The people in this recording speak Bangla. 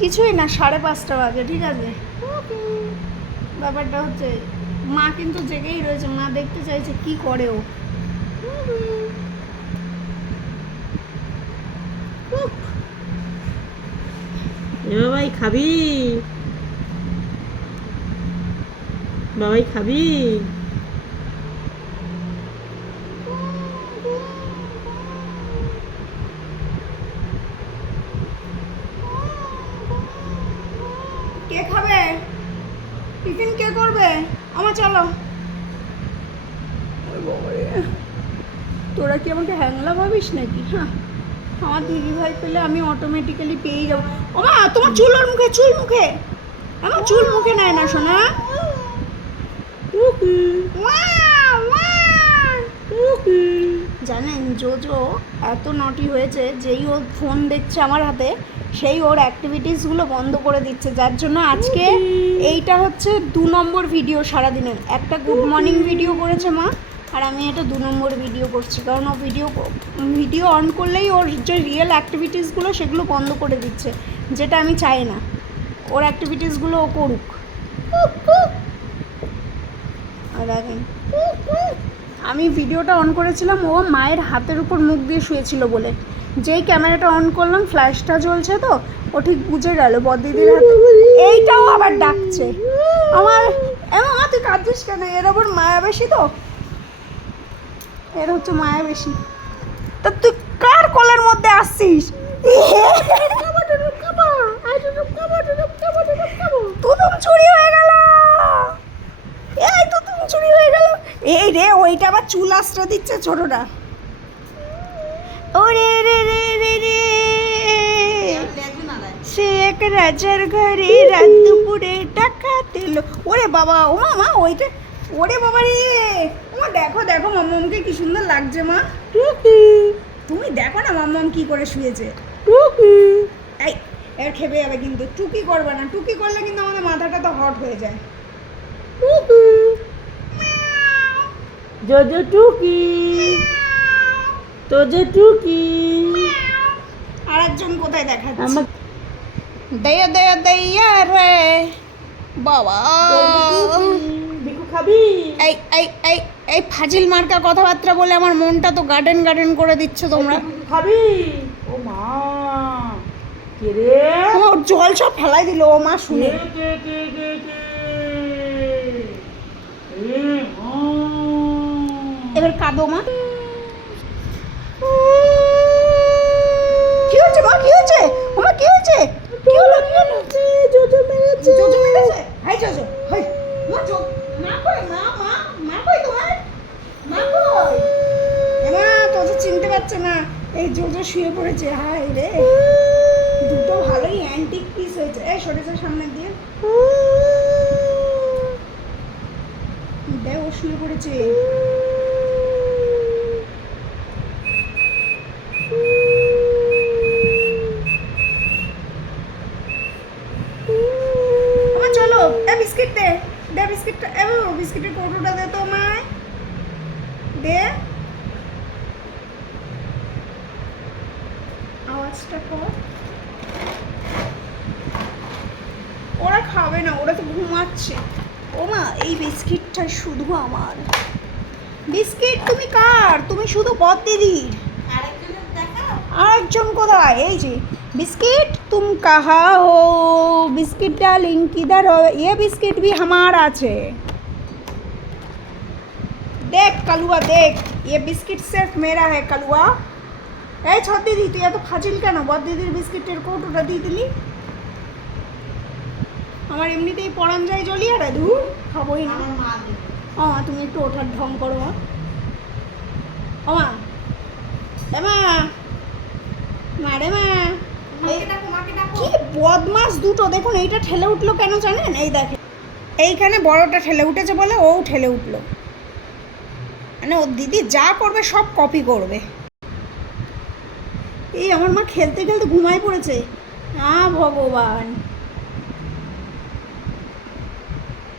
কিছুই না, 5:30 বাজে, ঠিক আছে। ব্যাপারটা হচ্ছে মা কিন্তু জেগেই রয়েছে, মা দেখতে চাইছে কি করে ও। বাবাই খাবি, বাবাই খাবি। কে খাবে টিফিন, কে করবে? আমার চলো। তোরা কি আমাকে হ্যাংলা ভাবিস নাকি? হ্যাঁ, আমার দিদি ভাই পেলে আমি অটোমেটিক্যালি পেয়ে যাবো। ও মা, তোমার চুল ওর মুখে, চুল মুখে। আমার চুল মুখে নেয় না সোনা। জানেন জোজো এত নটি হয়েছে, যেই ও ফোন দেখছে আমার হাতে, সেই ওর অ্যাক্টিভিটিসগুলো বন্ধ করে দিচ্ছে, যার জন্য আজকে এইটা হচ্ছে 2 নম্বর ভিডিও সারাদিনের। একটা গুড মর্নিং ভিডিও করেছে মা, আর আমি এটা 2 নম্বর ভিডিও করছি, কারণ ও ভিডিও অন করলেই ওর যে রিয়েল অ্যাক্টিভিটিসগুলো সেগুলো বন্ধ করে দিচ্ছে, যেটা আমি চাই না। ওর অ্যাক্টিভিটিসগুলো ও করুক। আর দেখেন, আমি ভিডিওটা অন করেছিলাম ও মায়ের হাতের উপর মুখ দিয়ে শুয়েছিল বলে, যেই ক্যামেরাটা অন করলাম ফ্ল্যাশটা জ্বলছে, তো ও ঠিক বুঝে গেল বদিদির হাতে। এইটাও আবার ডাকছে আমার। এমন তুই কাঁদছিস কেন? এর আবার মায়া বেশি, তো এর হচ্ছে মায়া বেশি। তা তুই কার কোলের মধ্যে আসছিস? তুতুম চুরি হয়ে গেল, এই তুতুম চুরি হয়ে গেল। এই রে, ওইটা আবার চুল আশ্রা দিচ্ছে ছোটটা। ওরে রে রে রে রে, সে এক রাজার ঘরে রাত দুপুরে ডাকাত এলো। ওরে বাবা, ও মা ওইটা, ওরে বাবা রে। মা দেখো দেখো মাম্মামকে কি সুন্দর লাগছে মা। তুমি দেখো না মাম্মাম কি করে শুয়েছে। এই এর খেপে যাবে কিন্তু, টুকি করবে না, টুকি করলে কিন্তু আমাদের মাথাটা তো হট হয়ে যায়। জোজো টুকি, তোজো টুকি। আরেকজন কোথায় দেখাচ্ছে? দয়া দয়া দয়া রে বাবা। বিকু খাবি? এই এই এই এই ফাজিল মার্কা কথাবার্তা বলে আমার মনটা তো গার্ডেন গার্ডেন করে দিচ্ছ তোমরা। খাবি? ও মা, কে রে? আমার জল সব ফেলাই দিল ও মা শুনে। এবার কাঁদো মা। কি হয়েছে মা, কি হয়েছে? ও মা কি হয়েছে? কি হলো, কি হলো? জোজো মেরেছে, জোজো মেরেছে। হাই জোজো, হাই মা। মা কই, মা মা মা কই তোমার? মা কই? মা তোকে চিনতে পারছে না, এই জোজো শুয়ে পড়েছে। হাই রে, দুটো ভালোই অ্যান্টিক পিস হয়েছে। এই সরেছে সামনে দিয়ে, দেখ ও শুয়ে পড়েছে। আমার চলো, বিস্কিট দে, দে বিস্কিটটা। বিস্কিটের কৌটোটা দে তো আমায়, দে। আওয়াজটা কর। ওরা খাবে না, ওরা তো ঘুমাচ্ছে। ও মা, এই বিস্কিটটা শুধু আমার। বিস্কিট তুমি কার? তুমি শুধু বদ দিদির। আরেকজন কোথায়? এই যে बिस्किट तुम कहाँ हो? बिस्किट डार्लिंग किधर हो? ये बिस्किट भी हमारा আছে। देख कलुआ, देख ये बिस्किट सिर्फ मेरा है कलुआ। এই ছোট দিদি, তুই এত ফাজিল কেন? বদ দিদির বিস্কিটের কৌটোটা দিয়ে দিলি। আমার এমনিতেই পরান যায় জ্বলিয়ে রে, ধুর খাবোই না। ও মা, তুমি একটু ওঠার ঢং করো মা। ও মা, এ মা, মারে মা। কি বদমাস দুটো, দেখুন এইটা ঠেলে উঠলো কেন জানেন? এই দেখেন, এইখানে বড়টা ঠেলে উঠেছে বলে ও ঠেলে উঠলো। মানে ওর দিদি যা করবে সব কপি করবে। এই আমার মা খেলতে খেলতে ঘুমায় পড়েছে। ভগবান।